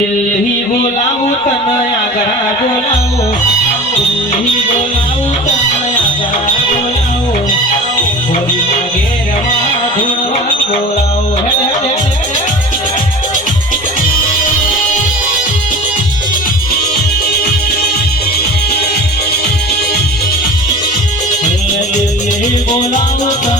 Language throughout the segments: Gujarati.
દિલ્હી બોલાવું તને આગળ બોલાવું દિલ્હી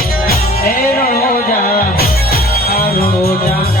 એ રોજા રોજા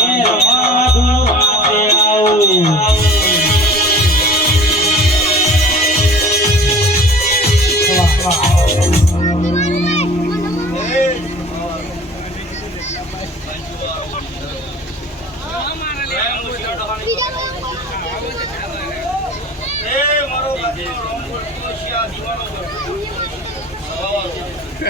આ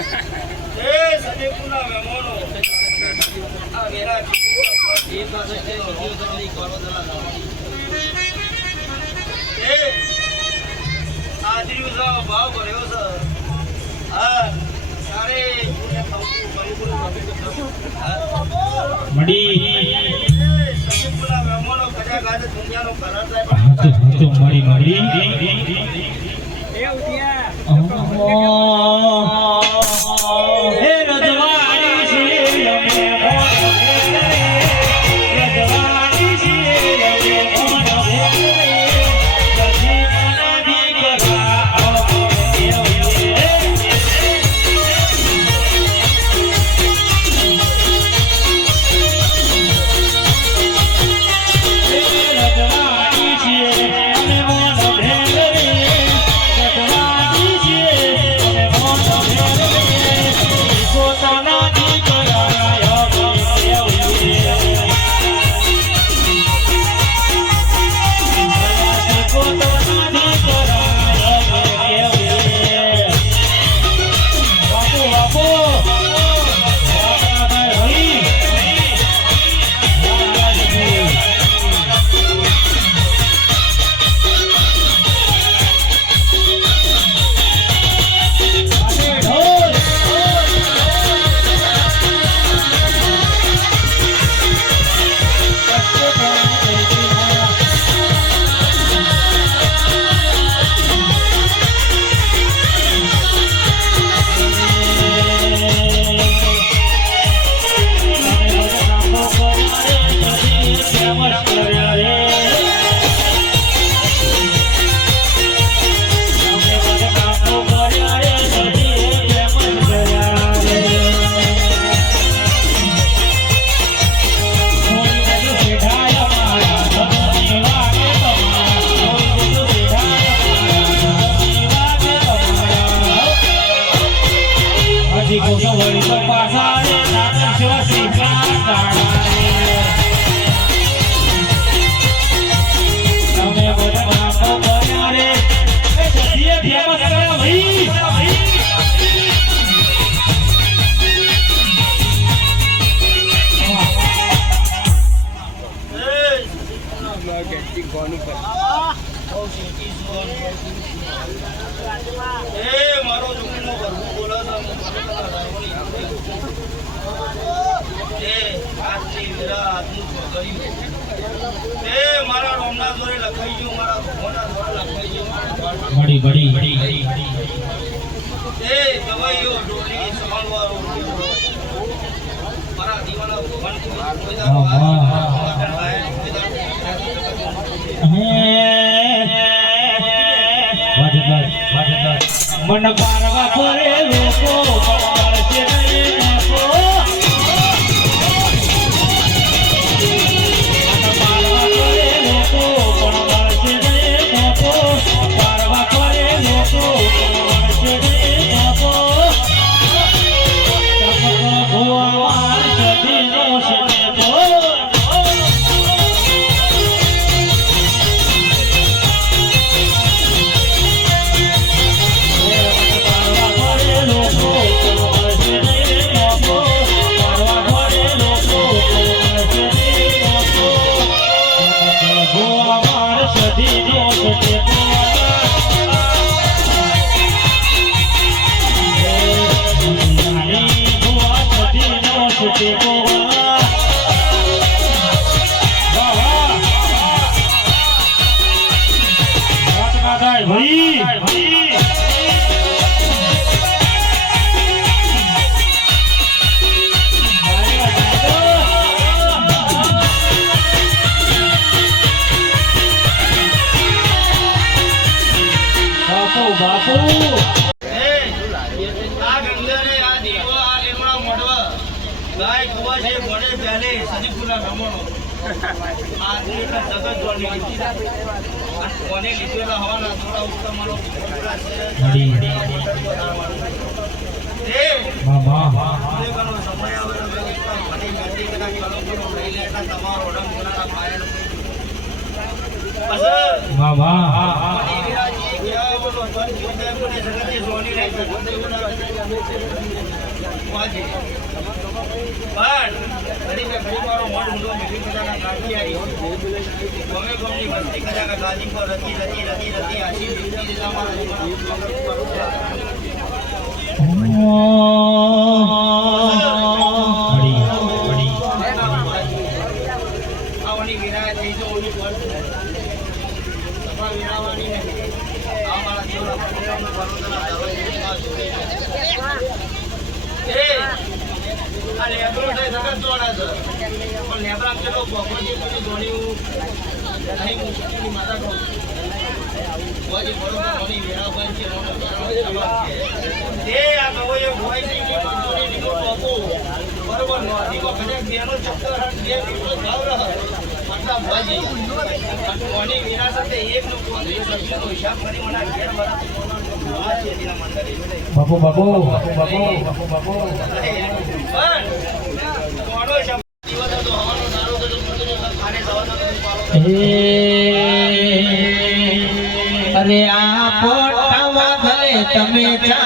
ઉસા ભાવ કર્યો છે હા મળી સદેપુરના હજી કોસો વળી તો પાછા રે શિવ શ્રીકાંત કાળા તમે બધા નામો કર્યા રે. એ સદીએ ફેમસ કર્યા ભાઈ. એ મારો જમીનનો ભરવું બોલે એ મારા રોમના જોડે લખાઈ ગયું મારા ભગવાનના જોડે લખાઈ ગયું. બડી બડી બડી એ ગવાઈઓ ડોલી સંભાળવાળો મારા દીવાના ભગવાન કોઈ મન પારવા પરે લોકો. ગાય ખવા છે પહેલે સજીપુરા રમણો. આજે જગત જોડી કોને લીધેલા હવાના થોડા ઉત્તમ મારો છોકરા છે. એ મામા લેવાનો સમય આવે તો વ્યવસ્થા મને ગાડી કદાચ કલમપુરો લઈ લેતા તમારો પણ ઘડી બે ઘડી વાળો મન ઊંધો મેલી કદાના કાઢી આવી. ગમે ગમની વસ્તી કદાકા ગાદી પર રતી રતી રતી રતી. આછી લીધી દિશામાં નહીં મુશ્કેલી માતા કહું કોઈ બરોબર મને વિરાવન છે તે આ ગવોએ કે જોડી નીકળો બાપુ બરોબર નોંધીમાં કદાચ બેનો ચક્કર હટ બે વીસો ભાવ રહે મતલબ ભાજી કોની વિરાસતે એક નો કોઈ સબ્જીનો હિસાબ કરી મને ઘેર મંદિરે બાપુ બાપુ બાપુ. બાપુ બાપુ. બાપુ પણ કોનો શબ્દ દિવસ હતો હવાનો સારો કર્યો મંદિરે ખાને જવા પાલો અરે આ પોટામાં ભલે તમે ચાલા